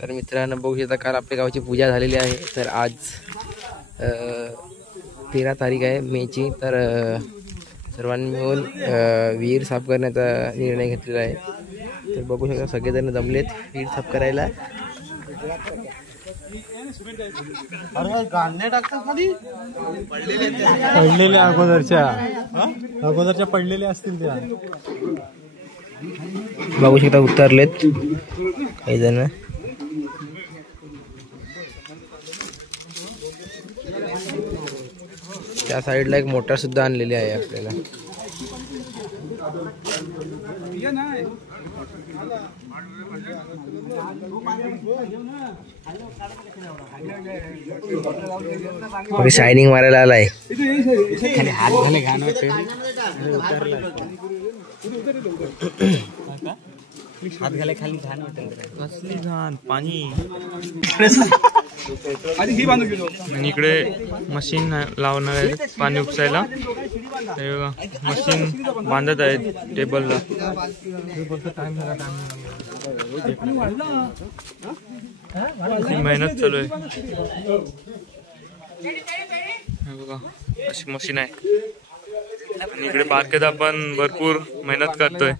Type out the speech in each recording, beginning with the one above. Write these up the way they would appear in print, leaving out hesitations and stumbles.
तर मित्रांनो बघू शकता काल आपल्या गावाची पूजा झालेली आहे. तर आज 13 तारीख आहे मेची. तर सर्वांनी मिळून विहीर साफ करण्याचा निर्णय घेतलेला आहे. तर बघू शकता सगळेजण जमलेत विहीर साफ करायला. पडलेल्या अगोदरच्या पडलेल्या असतील त्या. बघू शकता उतरलेत काही जण. त्या साईडला एक मोटर सुद्धा आणलेली आहे आपल्याला. शायनिंग मारायला आलाय. हात घाले खाली घाण वाटेल. कसली घाण पाणी. आणि इकडे मशीन लावणार आहे पाणी उपसायला. मशीन बांधत आहेत टेबलला. मेहनत चालू आहे. बघा अशी मशीन आहे. आणि इकडे बारकेत आपण भरपूर मेहनत करतोय.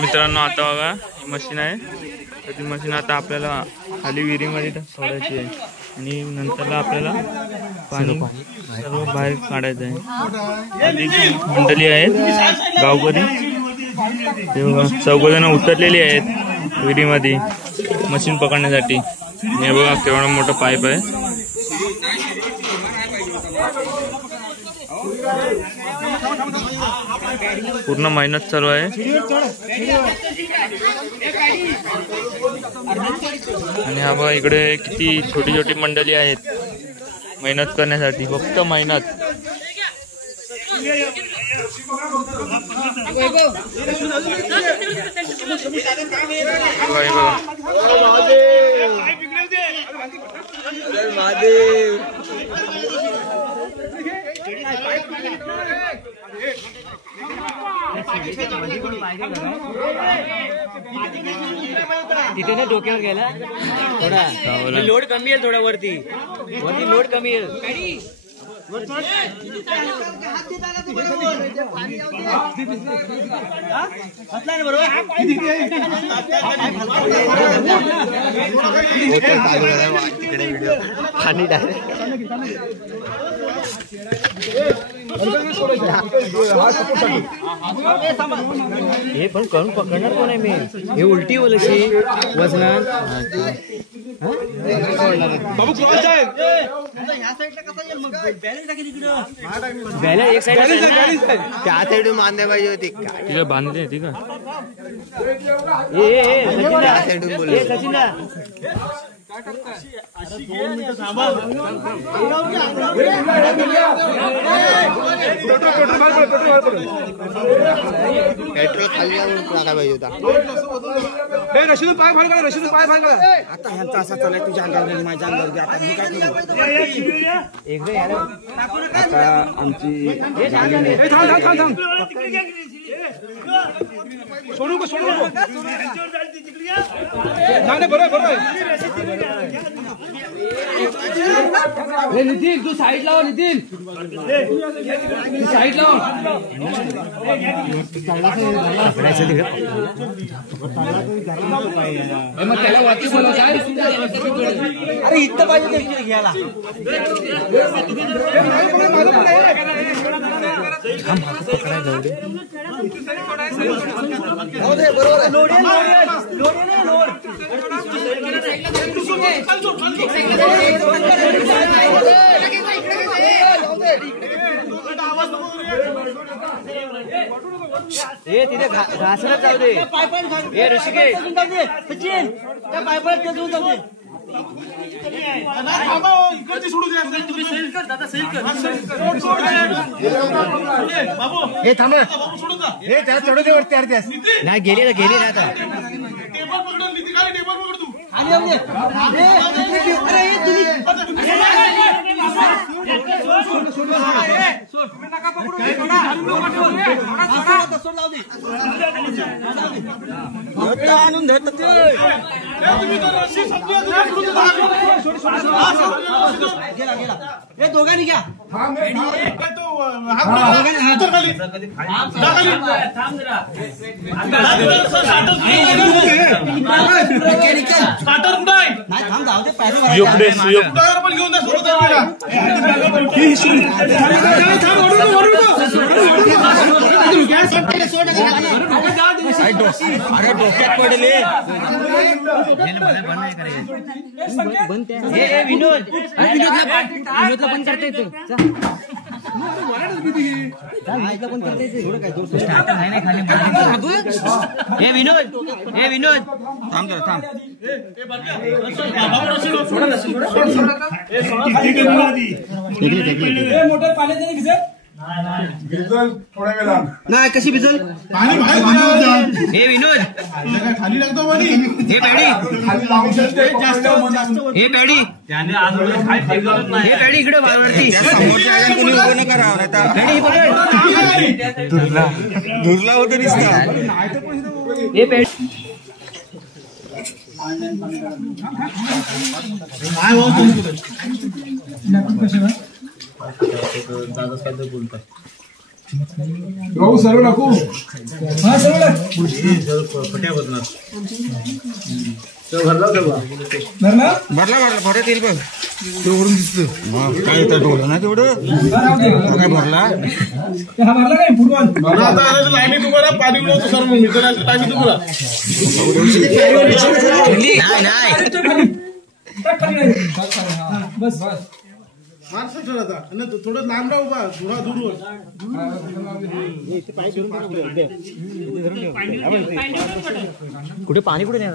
मित्रांनो आता बघा ही मशीन आहे. तर ती मशीन आता आपल्याला खाली विहिरीमध्ये सोडायची आहे आणि नंतरला आपल्याला पाणी सर्व बाहेर काढायचं आहे. मंडळी आहेत गावकरी ते बघा चौघजण उतरलेली आहेत विहिरीमध्ये मशीन पकडण्यासाठी. हे बघा केवढा मोठा पाईप आहे. पूर्ण मेहनत चालू आहे. आणि हा बघा इकडे किती छोटी छोटी मंडळी आहेत मेहनत करण्यासाठी. फक्त मेहनत. तिथे ना डोक्यावर गेला थोडा लोड कमी आहे. थोडा वरती लोड कमी आहे. पाणी डायरेक्ट हे पण करून पकडणार कोण आहे मी. हे उलटी होल अशी वजनात. बॅलर एक साईड त्या साईडून बांधल्या पाहिजे होती. तिला बांधली होती का. सचिन पेट्रोल खाली टाकायला पाहिजे होता. आता ह्यांचा असा चालाय तुझ्या अंगावर माझ्या अंगावर. आता मी काय करू. आता आमची सोडू नितीन तू साईड लाव. नितीन साईड लाव. मग त्याला वाचून बोला काय. अरे इथं पाहिजे घ्यायला. हे तिथे घासला जाऊ दे. हे ऋषिकेश सचिन त्या पायपात जाऊन जाऊ दे. हे थांब. हे त्याला चढू दे वरती. अर्ध्यास नाही गेली ना आता. आणून धरत ते दोघांनी घ्या अरे डोक्यात पडले विनोद विनोदला पण करता येतं पण करता येते हे विनोद थांब जरा थांब मोटर पाण्यात भिजल थोड्या वेळा नाही कशी भिजल पाणी हे विनोद खाली लागतो पाणी हे पॅडी हे पॅडी हे पॅडी इकडे वरती कोणी उभं नका धुरला होतं दिसतं हे पॅडी राहू सर्व नको हा सर्व फट्या बदलणार भरला फट्यात येईल बघ तेवढून दिसतं काय येतं डोलं ना तेवढं काय भरला हा भरला काय फुटबॉल आता लाईनी तुम्हाला पाणी उडवतो सर मग मित्र टाइम तुम्हाला नाही बस मारसं आता थोडं लांब राहू बा थोडा दूर कुठे पाणी कुठे नाही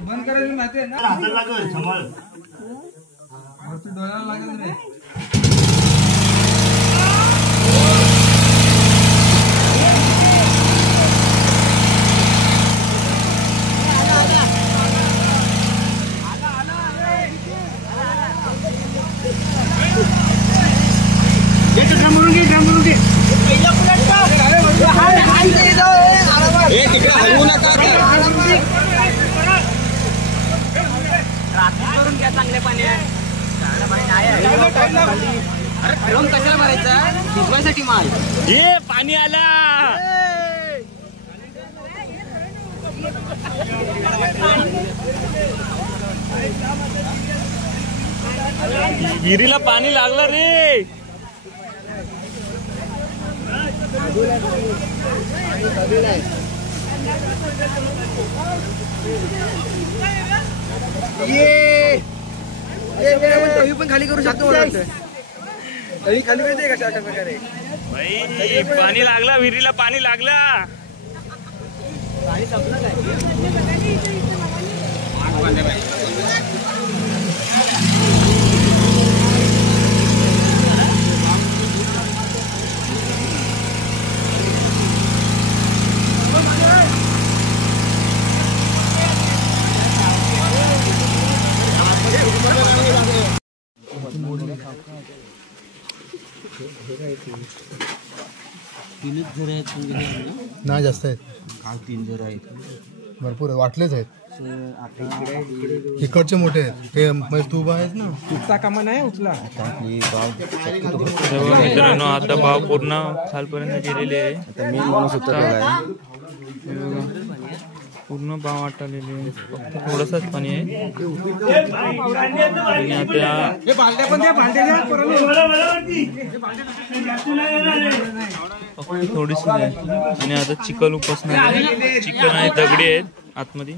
बंद करायचं माहिती आहे ना लागेल रे चांगले पाणी कशाला भरायचं भिजवायसाठी माल हे पाणी आला विहिरीला पाणी लागलं रे पण खाली करू शकतो खाली करते कशा प्रकारे भाई पाणी लागला विहिरीला पाणी लागला पाणी संपलं काय नाही जास्त आहेत काल 3 जर आहेत भरपूर वाटलेच आहेत इकडचे मोठे आहेत ते तूब आहेत ना तुटता कामा नाही उचला मित्रांनो आता भाव पूर्ण खालपर्यंत गेलेले आहे पूर्ण भाव वाटलेले फक्त थोडंसंच पाणी आहे आणि आता थोडीशी आहे आणि आता चिखल उपसणार चिखल आणि दगडी आहेत आतमध्ये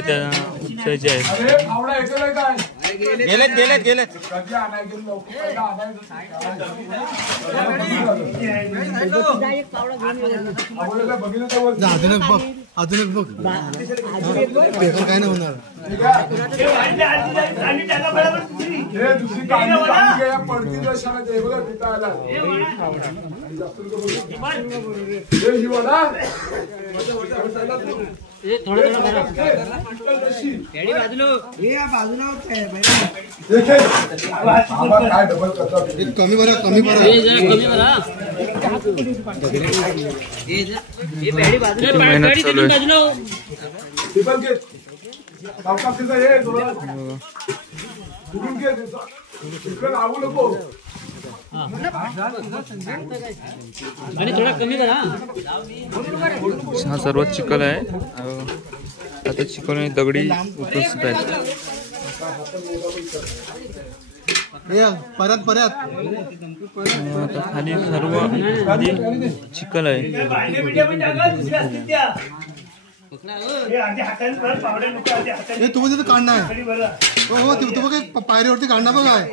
त्या उपसायचे आहेत गेलेत अजून बघ पेपर काय नाही होणार कमी बरं कमी बरं मेहनत चालू आहे. हा सर्वात चिखल आहे. आता चिखल आणि दगडी उपस्थित आहेत. परत परत आता खाली सर्व खाली चिखल आहे. तू तिथे काढणार आहे. हो तू बघ पायरीवरती काढणार बघ आहे.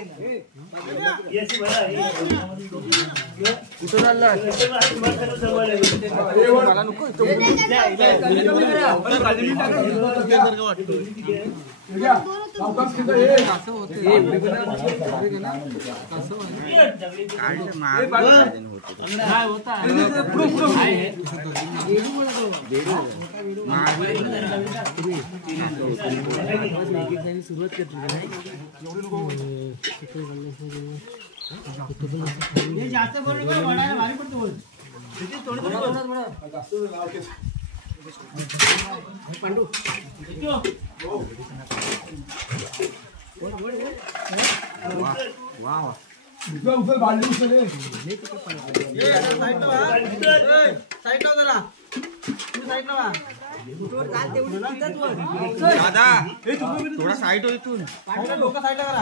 थोडा साईड हो इथून लोक साईडला करा.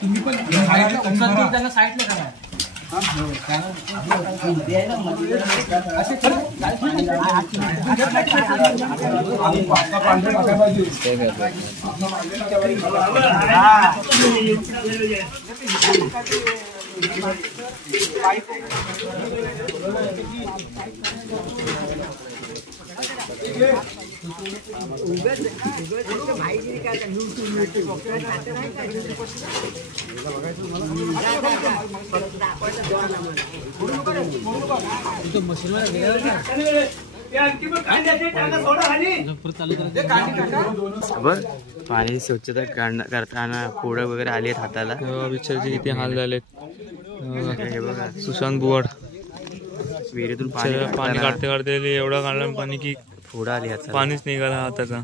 तुम्ही पण साईडला करा. पाणी स्वच्छता करताना फोड वगैरे आले आहेत हाताला. विचारचे किती हाल झालेत. हे बघा सुशांत बुवाड विहिरीतून पाणी काढते काढते एवढा काढला पाणी की फोड आली हाताला. पाणीच निघाला हाताचा.